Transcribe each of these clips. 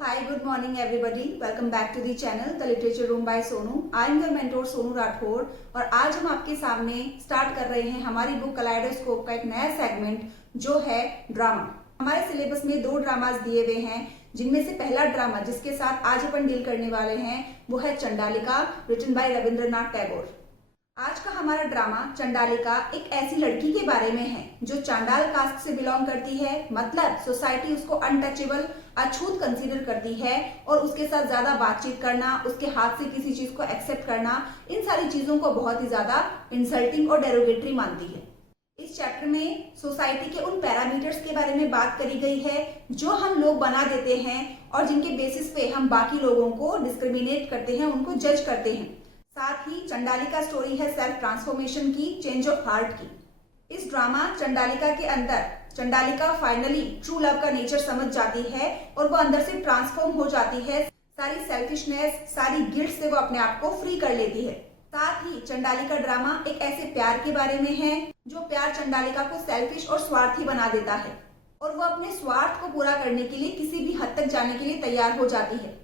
Hi, good morning everybody. Welcome back to the channel The Literature Room by Sonu. I am your mentor Sonu Rathore और आज हम आपके सामने start कर रहे हैं हमारी बुक कलाइडोस्कोप का एक नया सेगमेंट जो है ड्रामा। हमारे सिलेबस में 2 ड्रामास दिए हुए हैं, जिनमें से पहला ड्रामा जिसके साथ आज अपन डील करने वाले हैं वो है चंडालिका, रिटन बाय रविंद्रनाथ टैगोर। आज का हमारा ड्रामा चंडालिका एक ऐसी लड़की के बारे में है जो चांडाल कास्ट से बिलोंग करती है, मतलब सोसाइटी उसको अनटचेबल, अछूत कंसीडर करती है और उसके साथ ज्यादा बातचीत करना, उसके हाथ से किसी चीज को एक्सेप्ट करना, इन सारी चीजों को बहुत ही ज्यादा इंसल्टिंग और डेरोगेटरी मानती है। इस चैप्टर में सोसाइटी के उन पैरामीटर्स के बारे में बात करी गई है जो हम लोग बना देते हैं और जिनके बेसिस पे हम बाकी लोगों को डिस्क्रिमिनेट करते हैं, उनको जज करते हैं। साथ ही चंडालिका स्टोरी है सेल्फ ट्रांसफॉर्मेशन की, चेंज ऑफ हार्ट की। इस ड्रामा चंडालिका के अंदर चंडालिका फाइनली ट्रू लव का नेचर समझ जाती है और वो अंदर से ट्रांसफॉर्म हो जाती है। सारी सेल्फिशनेस, सारी गिल्ट से वो अपने आप को फ्री कर लेती है। साथ ही चंडालिका ड्रामा एक ऐसे प्यार के बारे में है जो प्यार चंडालिका को सेल्फिश और स्वार्थी बना देता है और वो अपने स्वार्थ को पूरा करने के लिए किसी भी हद तक जाने के लिए तैयार हो जाती है।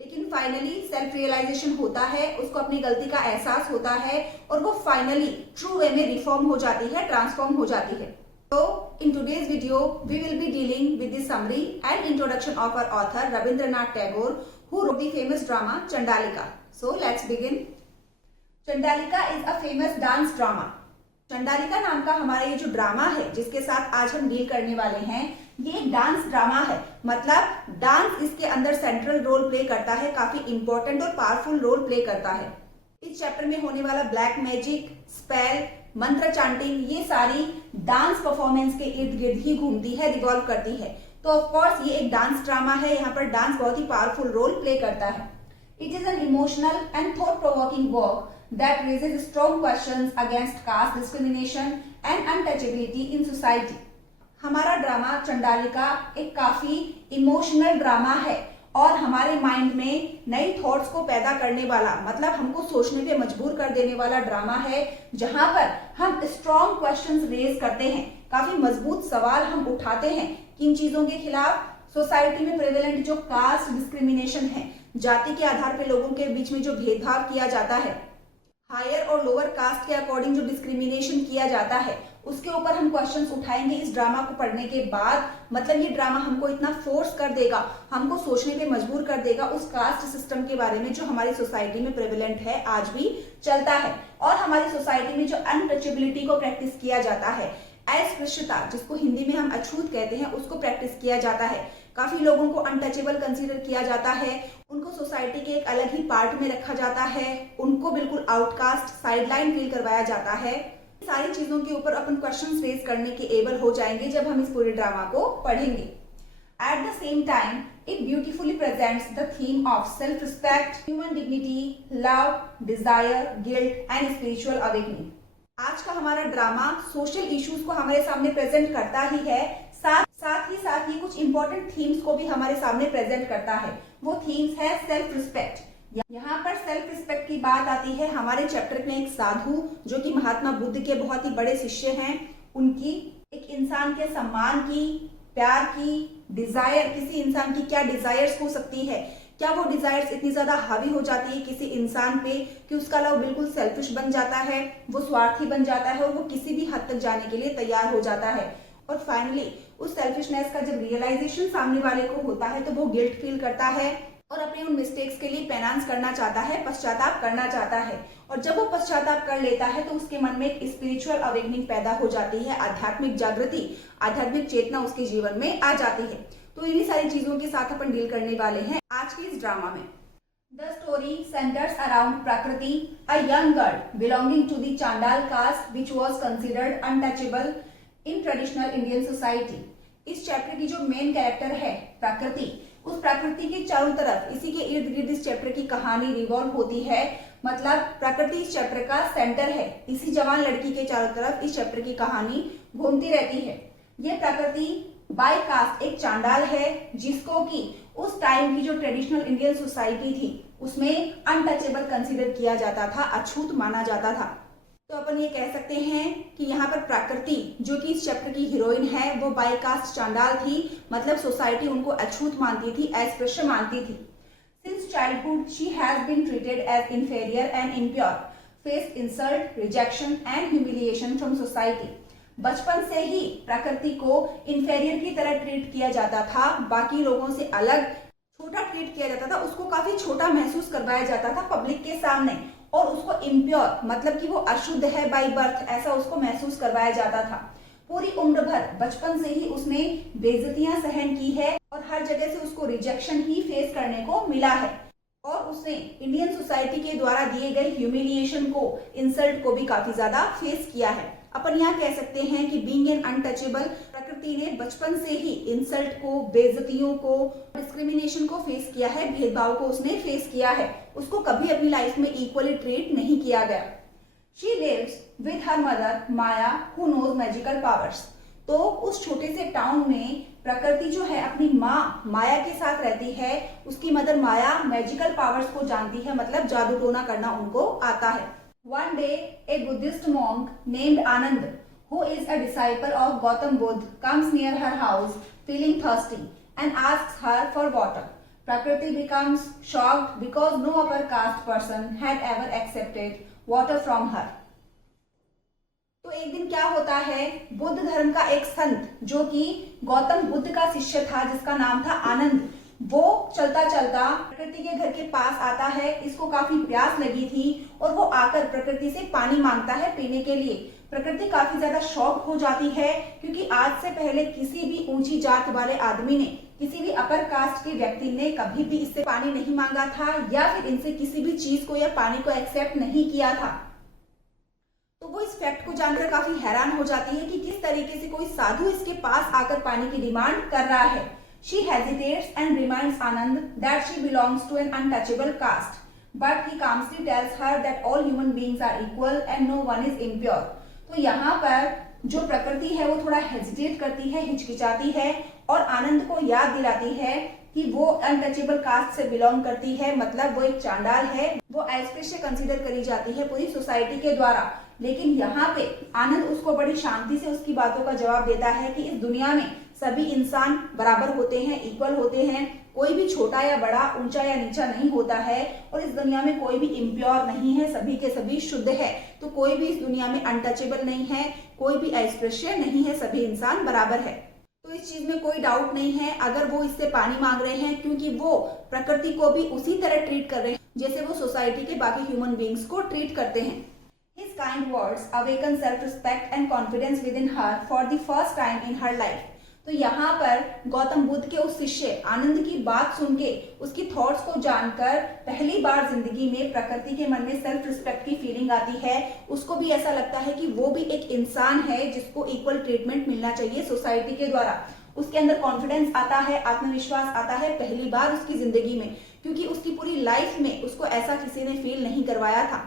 लेकिन फाइनली सेल्फ रियलाइजेशन होता है, उसको अपनी गलती का एहसास होता है और वो फाइनली ट्रू वे में रिफॉर्म हो जाती है, ट्रांसफॉर्म हो जाती है। So, in today's video, we will be dealing with the summary and introduction of our author Rabindranath Tagore, who wrote the famous drama Chandalika. So, let's begin. Chandalika is a famous dance drama. Chandalika नाम का हमारा ये जो drama है जिसके साथ आज हम डील करने वाले हैं, ये एक डांस ड्रामा है। मतलब डांस इसके अंदर सेंट्रल रोल प्ले करता है, काफी इंपॉर्टेंट और पावरफुल रोल प्ले करता है। इस चैप्टर में होने वाला ब्लैक मैजिक, स्पेल, मंत्र चांटिंग, ये सारी डांस परफॉर्मेंस के इर्द गिर्द ही घूमती है, रिवॉल्व करती है। तो ऑफ कोर्स ये एक डांस ड्रामा है, यहाँ पर डांस बहुत ही पावरफुल रोल प्ले करता है। It is an emotional and thought provoking work that raises strong questions against caste discrimination and untouchability in society. हमारा ड्रामा चंडालिका एक काफी इमोशनल ड्रामा है और हमारे माइंड में नई थॉट्स को पैदा करने वाला, मतलब हमको सोचने पे मजबूर कर देने वाला ड्रामा है, जहां पर हम स्ट्रॉन्ग क्वेश्चंस रेज करते हैं, काफी मजबूत सवाल हम उठाते हैं किन चीजों के खिलाफ। सोसाइटी में प्रेवेलेंट जो कास्ट डिस्क्रिमिनेशन है, जाति के आधार पर लोगों के बीच में जो भेदभाव किया जाता है, हायर और लोअर कास्ट के अकॉर्डिंग जो डिस्क्रिमिनेशन किया जाता है, उसके ऊपर हम क्वेश्चंस उठाएंगे इस ड्रामा को पढ़ने के बाद। मतलब ये ड्रामा हमको इतना फोर्स कर देगा, हमको सोचने पे मजबूर कर देगा उस कास्ट सिस्टम के बारे में जो हमारी सोसाइटी में प्रेवेलेंट है, आज भी चलता है। और हमारी सोसाइटी में जो अनटचेबिलिटी को प्रैक्टिस किया जाता है, अस्पृश्यता जिसको हिंदी में हम अछूत कहते हैं, उसको प्रैक्टिस किया जाता है। काफी लोगों को अनटचेबल कंसीडर किया जाता है, उनको सोसाइटी के एक अलग ही पार्ट में रखा जाता है, उनको बिल्कुल आउटकास्ट, साइडलाइन फील करवाया जाता है। सारी चीजों के ऊपर अपन क्वेश्चंस रेज करने के एबल हो जाएंगे जब हम इस पूरे ड्रामा को पढ़ेंगे। At the same time it beautifully presents the theme of self respect, human dignity, love, desire, guilt and spiritual awakening. आज का हमारा ड्रामा सोशल इश्यूज को हमारे सामने प्रेजेंट करता ही है, साथ ही कुछ इंपॉर्टेंट थीम्स को भी हमारे सामने प्रेजेंट करता है। वो थीम्स है सेल्फ रिस्पेक्ट। यहाँ पर सेल्फ रिस्पेक्ट की बात आती है। हमारे चैप्टर में एक साधु जो कि महात्मा बुद्ध के बहुत ही बड़े शिष्य हैं, उनकी एक इंसान के सम्मान की, प्यार की, डिजायर, किसी इंसान की क्या डिजायर्स हो सकती है, क्या वो डिजायर्स इतनी ज्यादा हावी हो जाती है किसी इंसान पे कि उसका लव बिल्कुल सेल्फिश बन जाता है, वो स्वार्थी बन जाता है और वो किसी भी हद तक जाने के लिए तैयार हो जाता है। और फाइनली उस सेल्फिशनेस का जब रियलाइजेशन सामने वाले को होता है तो वो गिल्ट फील करता है और अपने उन मिस्टेक्स के लिए पेनांस करना चाहता है, पश्चाताप करना चाहता है। और जब वो पश्चाताप कर लेता है तो उसके मन में एक स्पिरिचुअल अवेकनिंग पैदा हो जाती है, आध्यात्मिक जागृति, आध्यात्मिक चेतना उसके जीवन में आ जाती है। तो इन्हीं सारी चीजों के साथ अपन डील करने वाले हैं आज के इस ड्रामा में। The story centers around Prakriti, a young girl belonging to the Chandal caste, which was considered untouchable in traditional Indian society. इस चैप्टर की जो मेन कैरेक्टर है प्रकृति, उस प्रकृति के चारों तरफ, इसी के इर्द गिर्द इस चैप्टर की कहानी रिवॉल्व होती है। मतलब प्रकृति इस चैप्टर का सेंटर है, इसी जवान लड़की के चारों तरफ इस चैप्टर की कहानी घूमती रहती है। ये प्रकृति बाय कास्ट एक चांडाल है जिसको कि उस टाइम की जो ट्रेडिशनल इंडियन सोसाइटी थी उसमें अनटचेबल कंसीडर किया जाता था, अछूत माना जाता था। तो अपन ये कह सकते हैं कि यहाँ पर प्रकृति, जो कि इस चैप्टर की हीरोइन है, वो बाय कास्ट चांडाल थी, मतलब सोसाइटी उनको अछूत मानती थी, अस्पृश्य मानती थी। Since childhood she has been treated as inferior and impure, faced insult, rejection and humiliation from society. बचपन से ही प्रकृति को इंफेरियर की तरह ट्रीट किया जाता था, बाकी लोगों से अलग छोटा ट्रीट किया जाता था, उसको काफी छोटा महसूस करवाया जाता था पब्लिक के सामने, और उसको इम्प्योर मतलब कि वो अशुद्ध है बाय बर्थ, ऐसा उसको महसूस करवाया जाता था। पूरी उम्र भर बचपन से ही उसने बेइज्जतियां सहन की है और हर जगह से उसको रिजेक्शन ही फेस करने को मिला है, और उसने इंडियन सोसाइटी के द्वारा दिए गए ह्यूमिलिएशन को, इंसल्ट को भी काफी ज्यादा फेस किया है। अपन यहाँ कह सकते हैं कि बीइंग एन अनटचेबल, प्रकृति ने बचपन से ही इंसल्ट को, बेइज्जतियों को, डिस्क्रिमिनेशन को फेस किया है, भेदभाव को उसने फेस किया है। उसको कभी अपनी लाइफ में इक्वली ट्रीट नहीं किया गया। She lives with her mother Maya who knows magical powers. तो उस छोटे से टाउन में प्रकृति जो है अपनी माँ माया के साथ रहती है। उसकी मदर माया मैजिकल पावर्स को जानती है, मतलब जादू टोना करना उनको आता है। One day, a Buddhist monk named Anand, who is a disciple of Gautam Buddha, comes near her house feeling thirsty and asks her for water. Prakriti becomes shocked because no upper caste person had ever accepted water from her. तो एक दिन क्या होता है, बुद्ध धर्म का एक संत जो कि गौतम बुद्ध का शिष्य था, जिसका नाम था आनंद, वो चलता चलता प्रकृति के घर के पास आता है। इसको काफी प्यास लगी थी और वो आकर प्रकृति से पानी मांगता है पीने के लिए। प्रकृति काफी ज्यादा शॉक हो जाती है, क्योंकि आज से पहले किसी भी ऊंची जात वाले आदमी ने, किसी भी अपर कास्ट के व्यक्ति ने कभी भी इससे पानी नहीं मांगा था, या फिर इनसे किसी भी चीज को या पानी को एक्सेप्ट नहीं किया था। तो वो इस फैक्ट को जानकर काफी हैरान हो जाती है कि किस तरीके से कोई साधु इसके पास आकर पानी की डिमांड कर रहा है। She hesitates and reminds Anand that she belongs to an untouchable caste, but he calmly tells her that all human beings are equal and no one is impure. तो यहाँ पर जो प्रकृति है वो थोड़ा हेजिटेट करती है, हिचकिचाती है, और आनंद को याद दिलाती है कि वो अनटचेबल कास्ट से बिलोंग करती है, मतलब वो एक चांडाल है, वो अस्पृश्य कंसीडर करी जाती है पूरी सोसाइटी के द्वारा। लेकिन यहाँ पे आनंद उसको बड़ी शांति से उसकी बातों का जवाब देता है कि इस दुनिया में सभी इंसान बराबर होते हैं, इक्वल होते हैं, कोई भी छोटा या बड़ा, ऊंचा या नीचा नहीं होता है, और इस दुनिया में कोई भी इम्प्योर नहीं है, सभी के सभी शुद्ध है। तो कोई भी इस दुनिया में अनटचेबल नहीं है, कोई भी अस्पृश्य नहीं है, सभी इंसान बराबर है। तो इस चीज में कोई डाउट नहीं है अगर वो इससे पानी मांग रहे हैं, क्योंकि वो प्रकृति को भी उसी तरह ट्रीट कर रहे हैं जैसे वो सोसाइटी के बाकी ह्यूमन बींग्स को ट्रीट करते हैं। His kind words awaken self-respect and confidence within her for the first time in her life. तो यहाँ पर गौतम बुद्ध के उस शिष्य आनंद की बात सुन के, उसकी थॉट्स को जानकर पहली बार जिंदगी में प्रकृति के मन में सेल्फ रिस्पेक्ट की फीलिंग आती है। उसको भी ऐसा लगता है कि वो भी एक इंसान है जिसको इक्वल ट्रीटमेंट मिलना चाहिए सोसाइटी के द्वारा। उसके अंदर कॉन्फिडेंस आता है, आत्मविश्वास आता है पहली बार उसकी जिंदगी में, क्योंकि उसकी पूरी लाइफ में उसको ऐसा किसी ने फील नहीं करवाया था।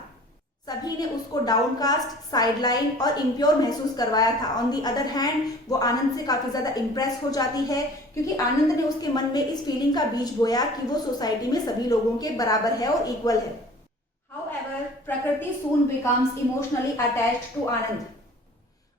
सभी ने उसको डाउनकास्ट, साइडलाइन और इम्प्योर महसूस करवाया था। ऑन दी अदर हैंड वो आनंद से काफी ज्यादा इम्प्रेस हो जाती है, क्योंकि आनंद ने उसके मन में इस फीलिंग का बीज बोया कि वो सोसाइटी में सभी लोगों के बराबर है और इक्वल है। हाउएवर, प्रकृति सून बिकम्स इमोशनली अटैच्ड टू आनंद।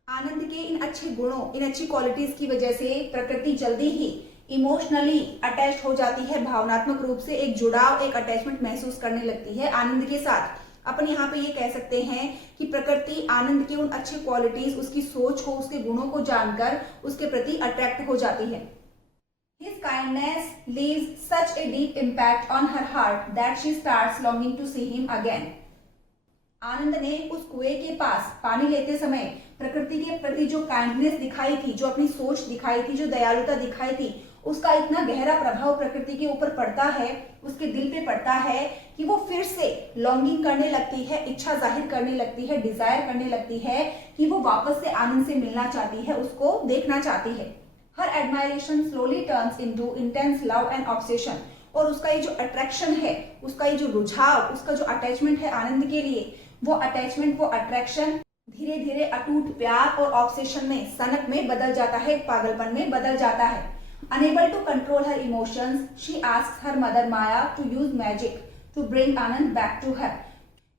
आनंद के इन अच्छे गुणों, इन अच्छी क्वालिटीज की वजह से प्रकृति जल्दी ही इमोशनली अटैच हो जाती है, भावनात्मक रूप से एक जुड़ाव, एक अटैचमेंट महसूस करने लगती है आनंद के साथ। अपन यहाँ पे ये कह सकते हैं कि प्रकृति आनंद के उन अच्छी क्वालिटीज, उसकी सोच को, उसके गुणों को जानकर उसके प्रति अट्रैक्ट हो जाती है। His kindness leaves such a deep impact on her heart that she starts longing to see him again. आनंद ने उस कुएं के पास पानी लेते समय प्रकृति के प्रति जो काइंडनेस दिखाई थी, जो अपनी सोच दिखाई थी, जो दयालुता दिखाई थी, उसका इतना गहरा प्रभाव प्रकृति के ऊपर पड़ता है, उसके दिल पे पड़ता है कि वो फिर से लॉन्गिंग करने लगती है, इच्छा जाहिर करने लगती है, डिजायर करने लगती है कि वो वापस से आनंद से मिलना चाहती है, उसको देखना चाहती है। Her admiration slowly turns into intense love and obsession. और उसका ये जो अट्रैक्शन है, उसका ये जो रुझाव, उसका जो अटैचमेंट है आनंद के लिए, वो अटैचमेंट, वो अट्रैक्शन धीरे धीरे अटूट प्यार और ऑब्सेशन में, सनक में बदल जाता है, पागलपन में बदल जाता है। Unable to control her emotions, she asks her mother Maya to use magic to bring Anand back to her.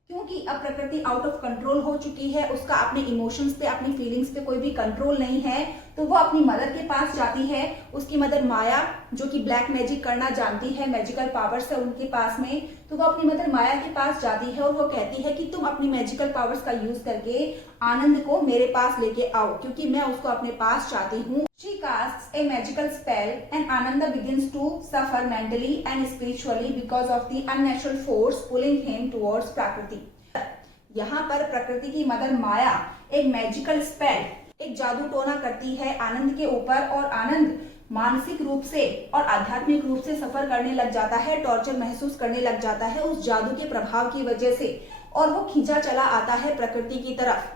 क्योंकि अब प्रकृति आउट ऑफ कंट्रोल हो चुकी है, उसका अपने इमोशंस पे, अपनी फीलिंग्स पे कोई भी कंट्रोल नहीं है, तो वो अपनी मदर के पास जाती है। उसकी मदर माया, जो कि ब्लैक मैजिक करना जानती है, मैजिकल पावर्स है उनके पास में, तो वो अपनी मदर माया के पास जाती है और वो कहती है कि तुम अपनी मैजिकल पावर्स का यूज करके आनंद को मेरे पास लेके आओ, क्योंकि मैं उसको अपने पास चाहती हूँ। She casts a magical spell and Ananda begins to suffer mentally and spiritually because of the unnatural force pulling him towards Prakriti. यहाँ पर प्रकृति की मदर माया एक मैजिकल स्पेल, एक जादू टोना करती है आनंद के ऊपर और आनंद मानसिक रूप से और आध्यात्मिक रूप से सफर करने लग जाता है, टॉर्चर महसूस करने लग जाता है उस जादू के प्रभाव की वजह से, और वो खींचा चला आता है प्रकृति की तरफ।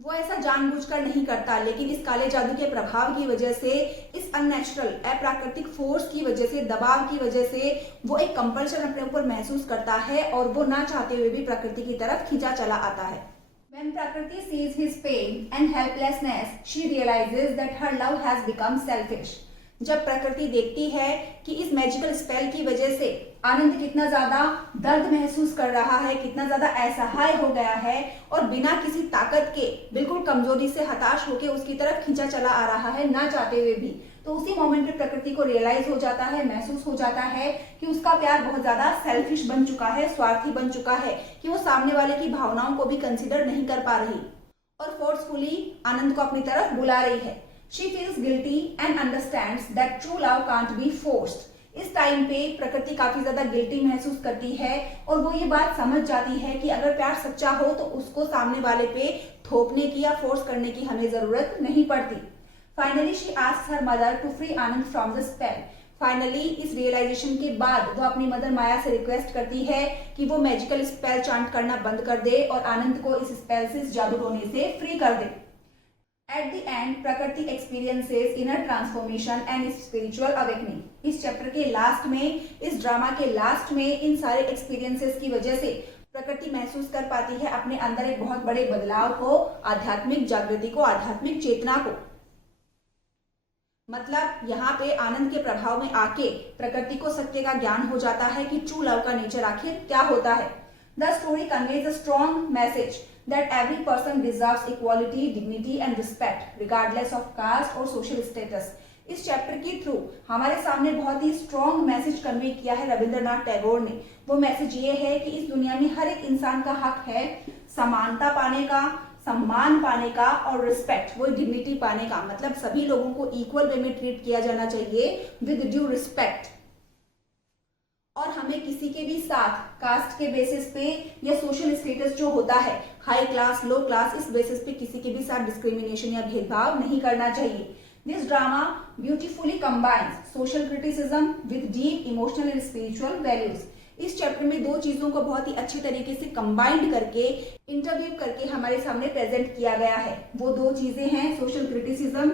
वो ऐसा जानबूझकर नहीं करता, लेकिन इस काले जादू के प्रभाव की वजह से, इस अननेचुरल अप्राकृतिक फोर्स की वजह से, दबाव की वजह से वो एक कंपल्शन अपने ऊपर महसूस करता है और वो ना चाहते हुए भी प्रकृति की तरफ खींचा चला आता है। When Prakriti sees his pain and helplessness, she realizes that her love has become selfish. जब प्रकृति देखती है कि इस मैजिकल स्पेल की वजह से आनंद कितना ज्यादा दर्द महसूस कर रहा है, कितना ज्यादा असहाय हो गया है और बिना किसी ताकत के बिल्कुल कमजोरी से हताश होकर उसकी तरफ खींचा चला आ रहा है, ना चाहते हुए भी, तो उसी मोमेंट पे प्रकृति को रियलाइज हो जाता है, महसूस हो जाता है कि उसका प्यार बहुत ज्यादा सेल्फिश बन चुका है, स्वार्थी बन चुका है, कि वो सामने वाले की भावनाओं को भी कंसिडर नहीं कर पा रही और फोर्सफुली आनंद को अपनी तरफ बुला रही है। She feels guilty and understands that true love can't be forced. इस टाइम पे प्रकृति काफी ज्यादा गिल्टी महसूस करती है और वो ये बात समझ जाती है कि अगर प्यार सच्चा हो तो उसको सामने वाले पे थोपने की या फोर्स करने की हमें जरूरत नहीं पड़ती। Finally she asks her mother to free Anand from the spell. Finally इस रियलाइजेशन के बाद वो अपनी मदर माया से रिक्वेस्ट करती है कि वो मैजिकल स्पेल चांट करना बंद कर दे और आनंद को इस स्पेल से, इस जादू टोने से फ्री कर दे। At the end, प्रकृति experiences inner transformation and spiritual awakening. इस चैप्टर के लास्ट में, इस ड्रामा के लास्ट में, इन सारे एक्सपीरियंसेस की वजह से प्रकृति महसूस कर पाती है अपने अंदर एक बहुत बड़े बदलाव को, आध्यात्मिक जागृति को, आध्यात्मिक चेतना को। मतलब यहाँ पे आनंद के प्रभाव में आके प्रकृति को सत्य का ज्ञान हो जाता है कि ट्रू लव का नेचर आखिर क्या होता है। The story conveys a strong message that every person deserves equality, dignity and respect, regardless of caste or social status. इस चैप्टर के थ्रू हमारे सामने बहुत ही स्ट्रॉन्ग मैसेज कन्वे किया है रविंद्रनाथ टैगोर ने। वो मैसेज ये है कि इस दुनिया में हर एक इंसान का हक है समानता पाने का, सम्मान पाने का और रिस्पेक्ट, वो डिग्निटी पाने का। मतलब सभी लोगों को इक्वल वे में ट्रीट किया जाना चाहिए विद ड्यू रिस्पेक्ट, और हमें किसी के भी साथ कास्ट के बेसिस पे या सोशल स्टेटस जो होता है, हाई क्लास लो क्लास, इस बेसिस पे किसी के भी साथ डिस्क्रिमिनेशन या भेदभाव नहीं करना चाहिए। This drama beautifully combines social criticism with deep emotional and spiritual values. इस चैप्टर में दो चीजों को बहुत ही अच्छे तरीके से कंबाइंड करके, इंटरव्यू करके हमारे सामने प्रेजेंट किया गया है। वो दो चीजें हैं सोशल क्रिटिसिज्म।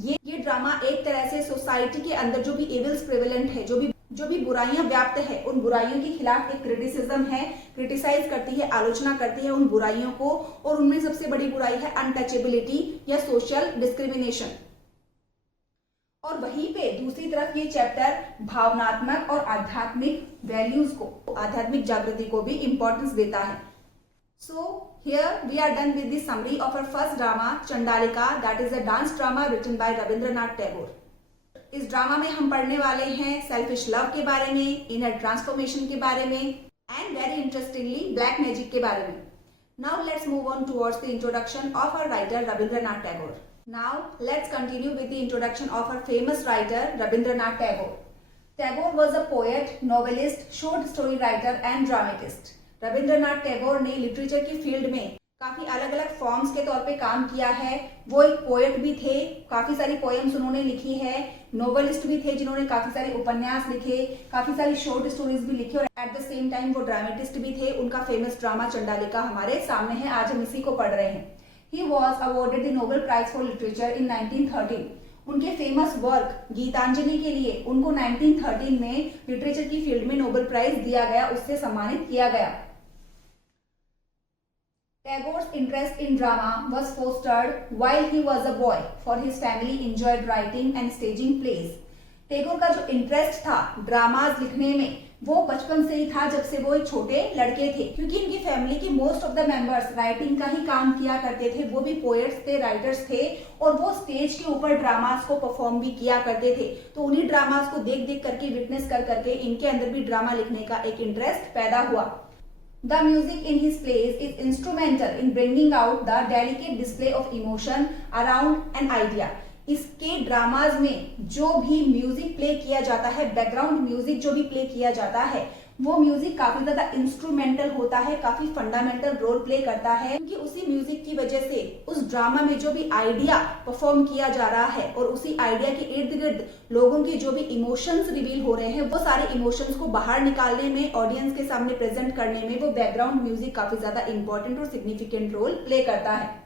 ये ड्रामा एक तरह से सोसाइटी के अंदर जो भी एविल्स प्रेवलेंट है, जो भी बुराइयां व्याप्त है, उन बुराइयों के खिलाफ एक क्रिटिसिज्म है, क्रिटिसाइज करती है, आलोचना करती है उन बुराइयों को, और उनमें सबसे बड़ी बुराई है अनटचेबिलिटी या सोशल डिस्क्रिमिनेशन। और वहीं पे दूसरी तरफ ये चैप्टर भावनात्मक और आध्यात्मिक वैल्यूज को, आध्यात्मिक जागृति को भी इंपॉर्टेंस देता है। So here we are done with the summary of our first drama Chandalika, that is a dance drama written by Rabindranath Tagore. इस ड्रामा में हम पढ़ने वाले हैं सेल्फिश लव के बारे में, इनर ट्रांसफॉर्मेशन के बारे में and very interestingly black magic के बारे में। Now let's move on towards the introduction of our writer Rabindranath Tagore. Now let's continue with the introduction of our famous writer Rabindranath Tagore. Tagore was a poet, novelist, short story writer and dramatist. Rabindranath Tagore ने literature की field में काफी अलग अलग forms के तौर पे काम किया है। वो एक पोएट भी थे, काफी सारी पोएम्स उन्होंने लिखी है, नोवेलिस्ट भी थे जिन्होंने काफी सारे उपन्यास लिखे, काफी सारी शॉर्ट स्टोरीज भी लिखी, और एट द सेम टाइम वो ड्रामेटिस्ट भी थे। उनका फेमस ड्रामा चंडालिका हमारे सामने है, आज हम इसी को पढ़ रहे हैं। He was awarded the Nobel Prize for Literature in 1913. उनके फेमस वर्क गीतांजलि के लिए उनको 1913 में लिटरेचर की फील्ड में नोबेल प्राइज दिया गया, उससे सम्मानित किया गया। Tagore's interest in drama was fostered while he was a boy, for his family enjoyed writing and staging plays. Tagore का जो इंटरेस्ट था ड्रामाज लिखने में वो बचपन से ही था, जब से वो एक छोटे लड़के थे, क्योंकि इनकी फैमिली के most of the members writing का ही काम किया करते थे। वो भी पोएट्स थे, राइटर्स थे, और वो स्टेज के ऊपर ड्रामास को परफॉर्म भी किया करते थे। तो उन्हीं ड्रामास को देख देख करके, विटनेस कर करके इनके अंदर भी ड्रामा लिखने का एक इंटरेस्ट पैदा हुआ। The music in his plays is instrumental in bringing out the delicate display of emotion around an idea. इसके ड्रामाज में जो भी म्यूजिक प्ले किया जाता है, बैकग्राउंड म्यूजिक जो भी प्ले किया जाता है, वो म्यूजिक काफी ज्यादा इंस्ट्रूमेंटल होता है, काफी फंडामेंटल रोल प्ले करता है, क्योंकि उसी म्यूजिक की वजह से उस ड्रामा में जो भी आइडिया परफॉर्म किया जा रहा है और उसी आइडिया के इर्द गिर्द लोगों के जो भी इमोशंस रिवील हो रहे हैं, वो सारे इमोशंस को बाहर निकालने में, ऑडियंस के सामने प्रेजेंट करने में वो बैकग्राउंड म्यूजिक काफी ज्यादा इंपॉर्टेंट और सिग्निफिकेंट रोल प्ले करता है।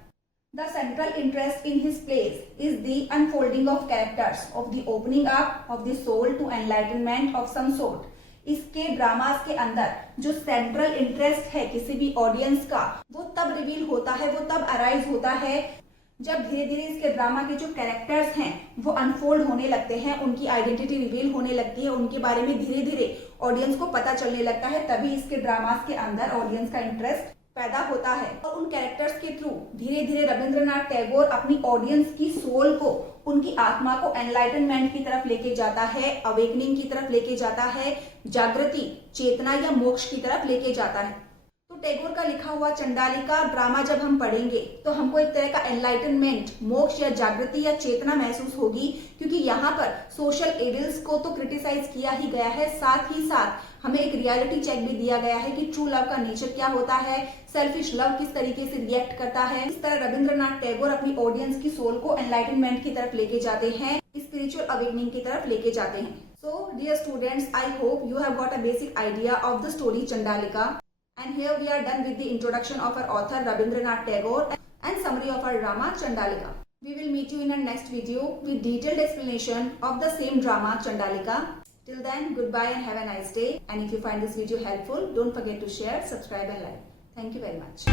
The central interest in his plays is the unfolding of characters, of the opening up of the soul to enlightenment of some sort. इसके ड्रामास के अंदर जो सेंट्रल इंटरेस्ट है किसी भी ऑडियंस का, वो तब रिवील होता है, वो तब अराइज होता है जब धीरे धीरे इसके ड्रामा के जो कैरेक्टर्स हैं वो अनफोल्ड होने लगते हैं, उनकी आइडेंटिटी रिवील होने लगती है, उनके बारे में धीरे धीरे ऑडियंस को पता चलने लगता है। तभी इसके ड्रामास के अंदर ऑडियंस का इंटरेस्ट पैदा होता है, और उन कैरेक्टर्स के थ्रू धीरे धीरे रविंद्रनाथ टैगोर अपनी ऑडियंस की सोल को, उनकी आत्मा को एनलाइटनमेंट की तरफ लेके जाता है, अवेकनिंग की तरफ लेके जाता है, जागृति, चेतना या मोक्ष की तरफ लेके जाता है। तो टैगोर का लिखा हुआ चंडालिका ड्रामा जब हम पढ़ेंगे तो हमको एक तरह का एनलाइटनमेंट, मोक्ष या जागृति या चेतना महसूस होगी, क्योंकि यहाँ पर सोशल एविल्स को तो क्रिटिसाइज किया ही गया है, साथ ही साथ हमें एक रियलिटी चेक भी दिया गया है कि ट्रू लव का नेचर क्या होता है, सेल्फिश लव किस तरीके से रिएक्ट करता है। इस तरह रविंद्रनाथ टैगोर अपनी ऑडियंस की सोल को एनलाइटनमेंट की तरफ लेके जाते हैं, स्पिरिचुअल अवेकनिंग की तरफ लेके जाते हैं। So dear students, I hope you have got a basic idea of the story Chandalika, and here we are done with the introduction of our author Rabindranath Tagore and summary of our drama Chandalika. We will meet you in our next video with detailed explanation of the same drama Chandalika. Till then, goodbye and have a nice day. And if you find this video helpful, don't forget to share, subscribe and like. Thank you very much.